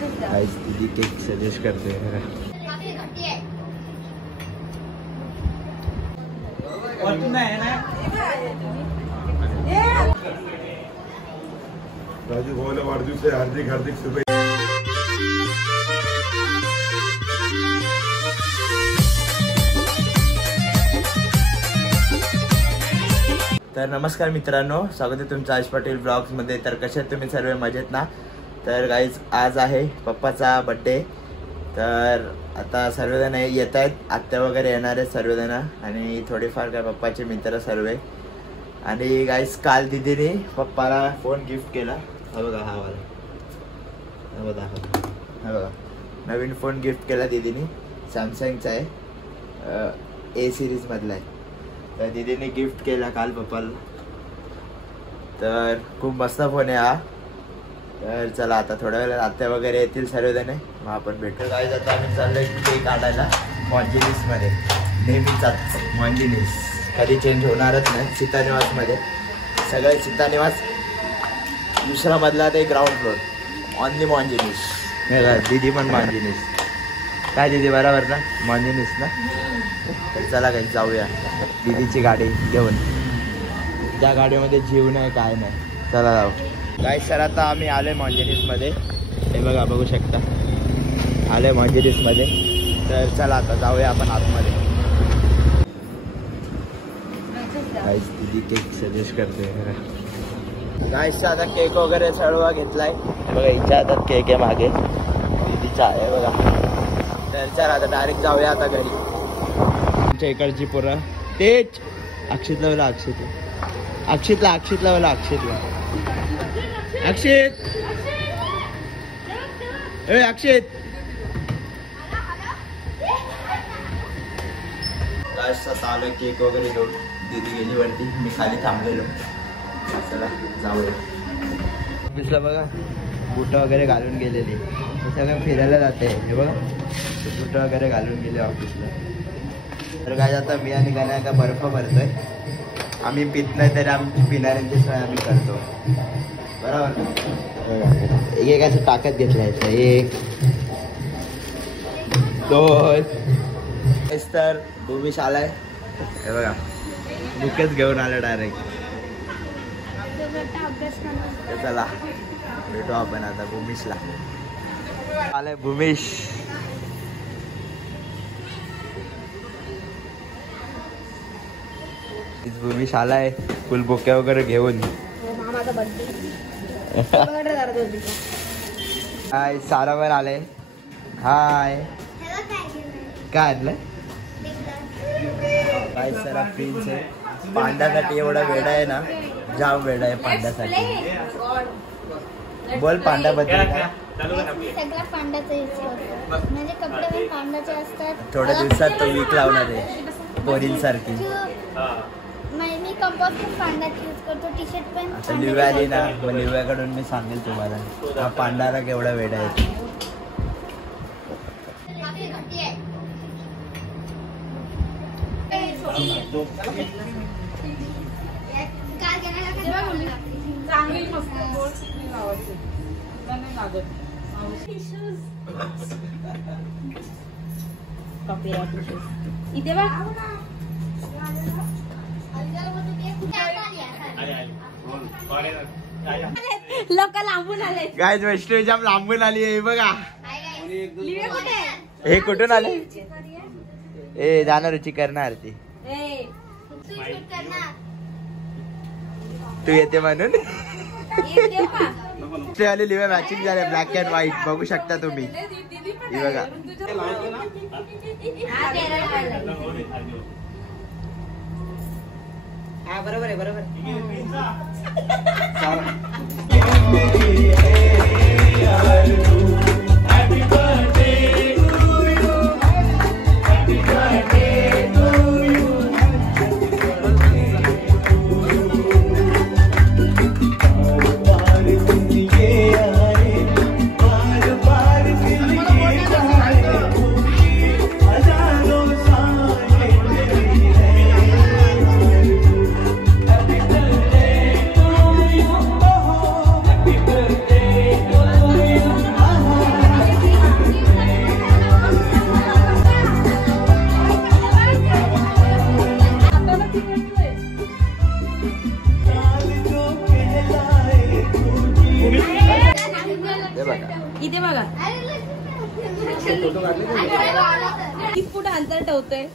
Guys दीदी cake suggest करते हैं। राजू भाऊला वाढदिवस आहे, हार्दिक हार्दिक शुभेच्छा। तर नमस्कार मित्रांनो, स्वागत आहे तुमचं आज पटेल ब्लॉग्समध्ये। तर कसे आहेत तुम्ही सर्व, मजेत ना? तर गाईज आज आहे पप्पाचा बड्डे। तर आता सर्वजण येत आहेत, आत्या वगैरे येणार आहेत सर्वजण, आणि थोडेफार काय पप्पाचे मित्र सर्व। आणि गाईज काल दीदीने पप्पाला फोन गिफ्ट केला, हा बघा, हा वाला, हा बघा, नवीन फोन गिफ्ट केला दीदीने, सॅमसंगचा आहे, ए सिरीज मधला आहे। तर दीदीने गिफ्ट केला काल पप्पाला, तर खूप मस्त फोन आहे हा। तर चला आता थोड्या वेळात आत्या वगैरे येतील सर्वजण, मग आपण भेटू। गाईज आता आम्ही चाललोय केक काढायला मॉन्जिनिसमध्ये, नेहमीचाच मॉन्जिनिस, कधी चेंज होणारच नाही। सीतानिवासमध्ये सगळं सीतानिवास दुसरा मधला ते ग्राउंड फ्लोर ऑन दी मॉन्जिनिस। दीदी पण मॉन्जिनिस, काय दीदी बरोबर ना, मॉन्जिनिस ना? तर चला काही जाऊया दीदीची गाडी घेऊन, त्या गाडीमध्ये जीव नाही काय नाही, चला जाऊ। गाईस सर आता आम्ही आलोय मॉन्जिनिसमध्ये, हे बघा, बघू शकता आलोय मॉन्जिनिसमध्ये। तर चला आता जाऊया आपण आतमध्ये। गाईस दीदी केक सजेस्ट करते। गाईसचा आता केक वगैरे सर्व घेतलाय, बघा हिच्या हातात केक आहे, मागे दीदीचा आहे बघा। तर चला आता डायरेक्ट जाऊया आता घरी। आमच्या इकडची पोरं तेच अक्षित लावला, अक्षित लावला, अक्षित ए अक्षित। आलं केक वगैरे घेऊन दीदी गेली वरती, मी खाली थांबलेलो। चला जाऊया ऑफिसला। बघा बूट वगैरे घालून गेलेली, सगळं फिरायला जाते, हे बघा बूट वगैरे घालून गेले ऑफिसला। तर काय आता मी आणि गाण्या का बर्फ भरतोय, आम्ही पित नाही तरी आम्ही पिणाऱ्यांची सोय आम्ही करतो, बरोबर। एक असं ताकद घेतलाय, 1 2। तर भूमिश आलाय, हे बघा बुकेच घेऊन आलं डायरेक्ट। चला भेटू आपण आता भूमिशला, आलाय भूमिश। भूमिश आलाय फुल बुके वगैरे घेऊन। हाय सारा पण आले, हाय काय आणलं? काय सरा प्रिन्स आहे, पांड्यासाठी एवढा वेडा आहे ना, जाम वेडा आहे पांड्यासाठी। बोल पांड्याबद्दल काय? सगळ्या पांड्याचा यूज करतो, म्हणजे कपडे पण पांड्याचे असतात। थोड्या दिवसात तो वीक लावणार आहे पोरींसारखी। मी कंपोस्ट पण पांड्याचा यूज करतो, टी शर्ट पण। आता लिव्या आली ना, मग लिव्याकडून मी सांगेल तुम्हाला हा पांडाला केवढा वेडा आहे। इथे बघ लोक लांबून आले, गाईज वैष्णवी जाम लांबून आली आहे बघा। हे कुठून आले? ए जाणार होती करणार ती, तू येते म्हणून आली। लिव्या मॅचिंग झाले, ब्लॅक अँड व्हाईट, बघू शकता तुम्ही, हे बघा। हा बरोबर आहे, बरोबर। birthday हे बघा. इथे बघा किती फूट अंतर ठेवतोय.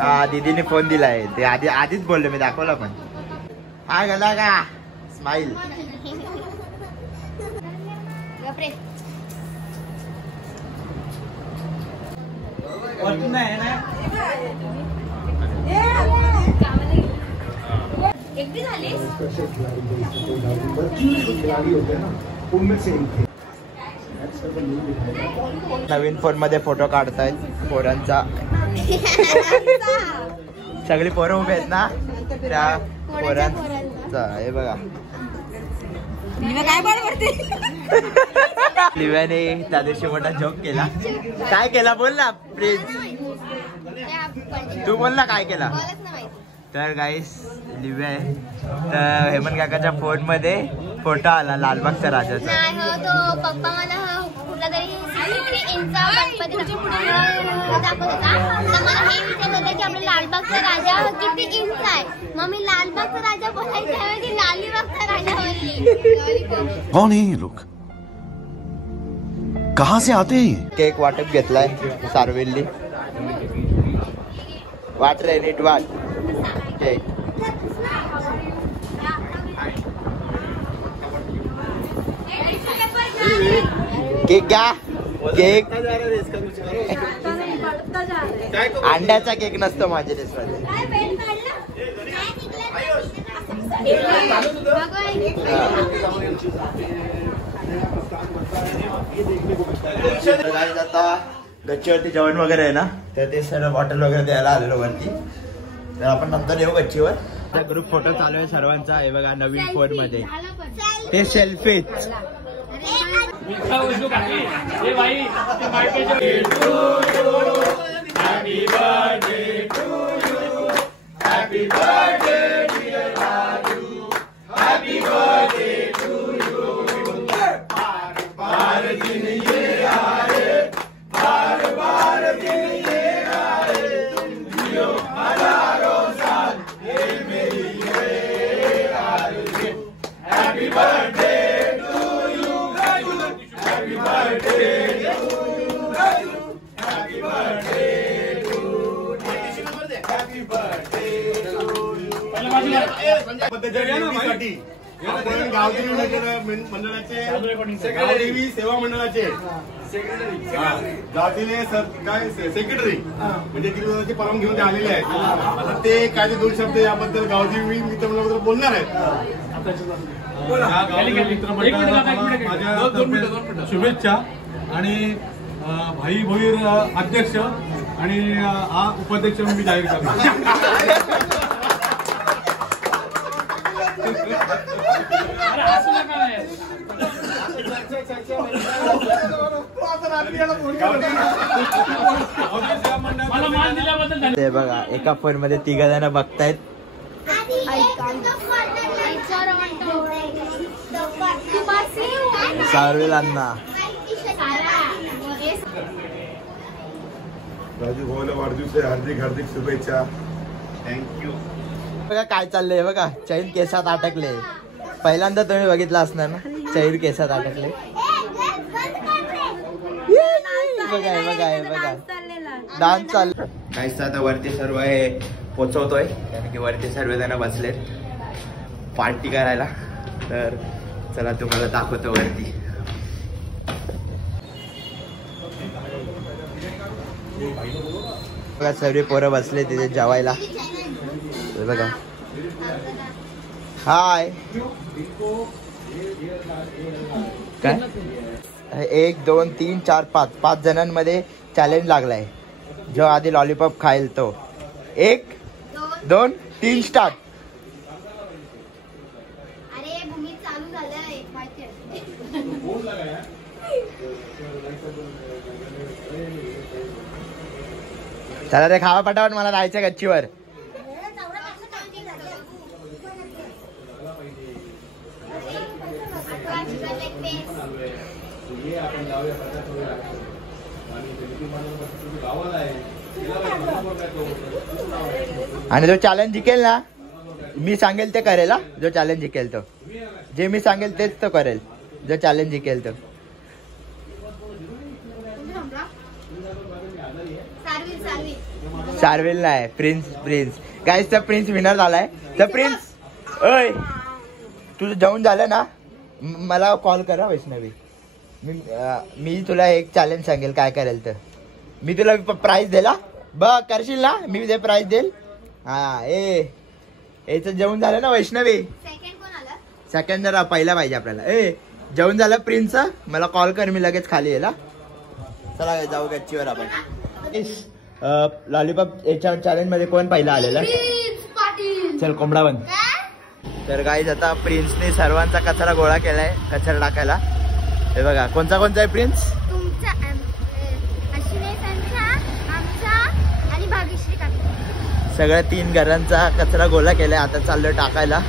हा दीदीने फोन दिलाय ते आधीच बोललो मी दाखवला पण. हा गेला का स्माइल. एकटी झालीस. नवीन फोन मध्ये फोटो काढतायत पोरांचा. सगळी पोरं उभे आहेत ना त्या पोरांचा. हे बघा काय बडबडते. लिव्याने त्या दिवशी मोठा जोक केला. काय केला बोल ना प्लीज. तू बोल ना काय केला. तर गाईस लिव्या आहे तर हेमंत काकाच्या फोन मध्ये फोटो आला लालबागच्या राजाचा. नाही हो तो पप्पा मला कुठला तरी 63 इंचा गणपती दाखवत होता. तर मला हे विचारत होतं की आपला लालबागचा राजा किती इंच आहे. मग मी लालबागचा राजा बोलायच्या ऐवजी लालीबागचा राजा बोलली. कौन है ये लोग, कहाँ से आते हैं? केक वाटप घेतलाय सारवेल्ली. वाट रे नीट वाट. केक घ्या. केक अंड्याचा केक नसतो माझ्या देशमध्ये. आता गच्चीवरती जेवण वगैरे आहे ना तर ते सर्व बॉटल वगैरे द्यायला आलेलो वरती. तर आपण नंतर येऊ गच्चीवर. ग्रुप फोटो चालू आहे सर्वांचा. हे बघा नवीन फोन मध्ये ते सेल्फीच. गावदेवी सेवा मंडळाचे गावदेवी काय सेक्रेटरी म्हणजे तिथे परवानगी घेऊन ते आलेले आहेत. आता ते काय ते 2 शब्द याबद्दल गावदेवी मित्रमंडळाबद्दल बोलणार आहेत. माझ्या शुभेच्छा आणि भाई भोईर अध्यक्ष आणि हा उपाध्यक्ष मी जाहीर करतो. ते बघा एका फोन मध्ये 3 जण बघतायत. सारवेलांना राजू भाऊला वाढदिवस हार्दिक हार्दिक शुभेच्छा. थँक्यू. बघा काय चाललंय बघा. चैन केसात अटकले. पहिल्यांदा तुम्ही बघितलं असणार ना चैन केसात अटकले. बघा बघा बघा डान्स चालू. काहीच आता वरती सर्व हे पोचवतोय कारण की वरती सर्वजण बसलेत पार्टी करायला. तर चला तुम्हाला दाखवतो वरती. बघा सर्व पोरं बसले तिथे जेवायला. बघा हाय काय 1 2 3 4 5 जणांमध्ये चॅलेंज लागलाय. जो आधी लॉलीपॉप खाईल तो. 1 2 3 स्टार्ट. अरे भूमी चालू झालंय माहिती आहे. चला रे खावा पटावट मला जायचं गच्चीवर. आणि जो चॅलेंज जिंकेल ना मी सांगेल ते करेल. जो चॅलेंज जिंकेल तो जे मी सांगेल तेच तो करेल, जर चॅलेंज जिंकेल तर. सार्विल नाही, प्रिन्स. गाईस तर प्रिन्स विनर झालाय. तर प्रिन्स ओय तुझं जेवण झालं ना, मला कॉल करा वैष्णवी. मी तुला एक चॅलेंज सांगेल काय करेल तर. मी तुला प्राइज दिला बघ, करशील ना, मी ते प्राइज देईल. हा याचं जेवण झालं ना वैष्णवी. सेकंड जरा पहिला पाहिजे आपल्याला. जेवण झालं प्रिन्स, मला कॉल कर, मी लगेच खाली येईल. चला जाऊ गच्चीवर आपण. लॉलीपॉप याच्या चॅलेंज मध्ये कोण पहिला आलेला? चल कोंबडा बन. तर गाईज आता प्रिन्सने सर्वांचा कचरा गोळा केलाय कचरा टाकायला. हे बघा कोणता आहे प्रिन्स? तुमचा, अश्विनीचा, आमचा आणि भाग्यश्री काका. सगळ्या 3 घरांचा कचरा गोळा केलाय. आता चाललोय टाकायला.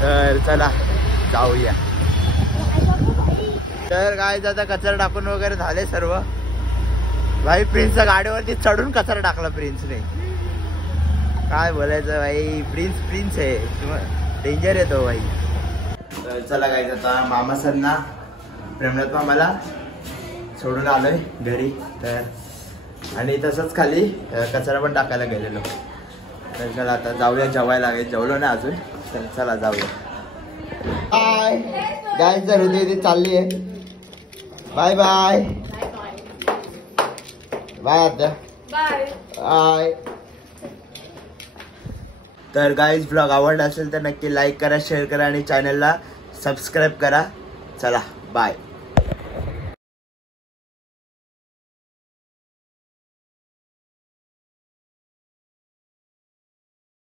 तर चला जाऊया. तर गाईज आता कचरा टाकून वगैरे झाले सर्व. भाई प्रिन्सच्या गाडीवरती चढून कचरा टाकला प्रिन्सने. काय बोलायचं भाई, प्रिन्स आहे, डेंजर आहे तो भाई. तर चला गाईज आता मामा सरना प्रेमनाथ मामाला सोडून आलोय घरी. तर आणि तसंच खाली कचरा पण टाकायला गेलेलो. तर चला आता जाऊया जेवायला. जेवलो ना अजून, तर चला जाऊया. बाय गाईज, तर हृदय चालली आहे. बाय बाय बाय आता बाय. तर गाईज ब्लॉग आवडला असेल तर नक्की लाईक करा, शेअर करा आणि चॅनलला सबस्क्राईब करा. चला बाय.